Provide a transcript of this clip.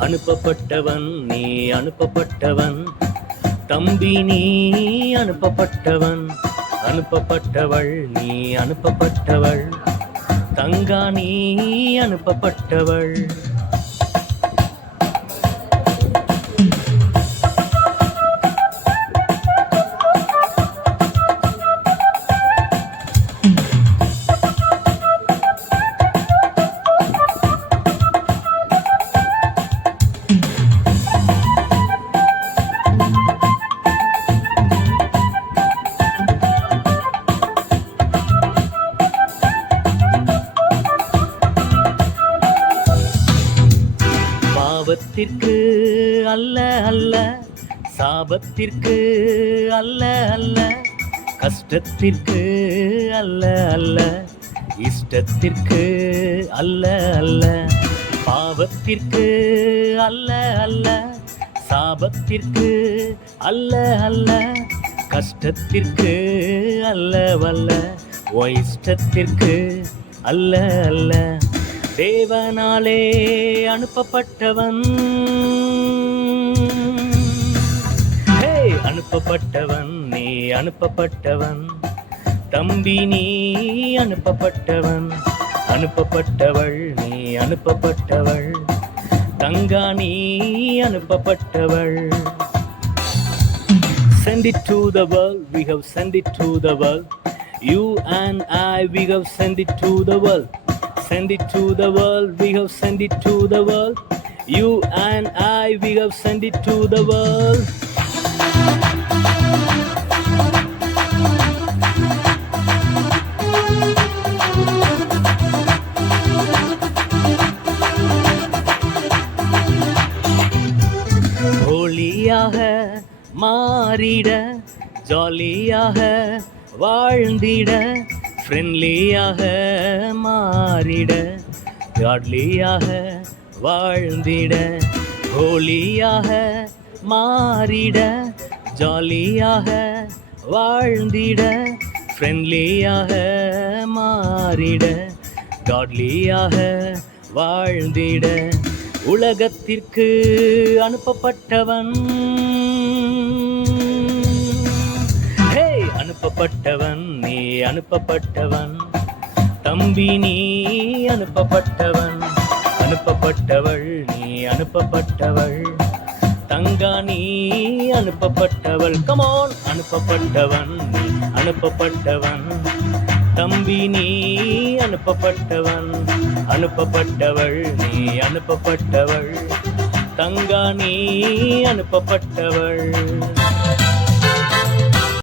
அனுப்பப்பட்டவன் நீ அனுப்பப்பட்டவன். தம்பி நீ அனுப்பப்பட்டவன். அனுப்பப்பட்டவள் நீ அனுப்பப்பட்டவள். தங்கா நீ அனுப்பப்பட்டவள். சாபத்திற்கு அல்ல அல்ல. சாபத்திற்கு அல்ல அல்ல. கஷ்டத்திற்கு அல்ல அல்ல. இஷ்டத்திற்கு அல்ல அல்ல. பாவத்திற்கு அல்ல அல்ல. சாபத்திற்கு அல்ல அல்ல. கஷ்டத்திற்கு அல்ல வல்ல. உன் இஷ்டத்திற்கு அல்ல அல்ல. தேவனாலே அனுப்பப்பட்டவன். ஹே அனுப்பப்பட்டவன் நீ அனுப்பப்பட்டவன். தம்பி நீ அனுப்பப்பட்டவன். அனுப்பப்பட்டவள் நீ அனுப்பப்பட்டவள். தங்கா நீ அனுப்பப்பட்டவள். Send it to the world, we have sent it to the world. You and I, we have sent it to the world. Send it to the world, we have sent it to the world. You and I, we have sent it to the world. ஹோலியாக மாறிட ஜாலியாக வாழ்ந்திட ஃப்ரெண்ட்லியாக மாறிட காட்லியாக வாழ்ந்திட ஹோலியாக மாறிட ஜாலியாக வாழ்ந்திட ஃப்ரெண்ட்லியாக மாறிட காட்லியாக வாழ்ந்திட உலகத்திற்கு அனுப்பப்பட்டவன். ஹே அனுப்பப்பட்டவன் நீ அனுப்பப்பட்டவன். நம்பி நீ அனுப்பப்பட்டவன். அனுப்பப்பட்டவள் நீ அனுப்பப்பட்டவள். தங்கா நீ அனுப்பப்பட்டவள். கமோன் அனுப்பப்பட்டவன் நீ அனுப்பப்பட்டவன். தம்பி நீ அனுப்பப்பட்டவன். அனுப்பப்பட்டவள் நீ அனுப்பப்பட்டவள். தங்கா நீ அனுப்பப்பட்டவள்.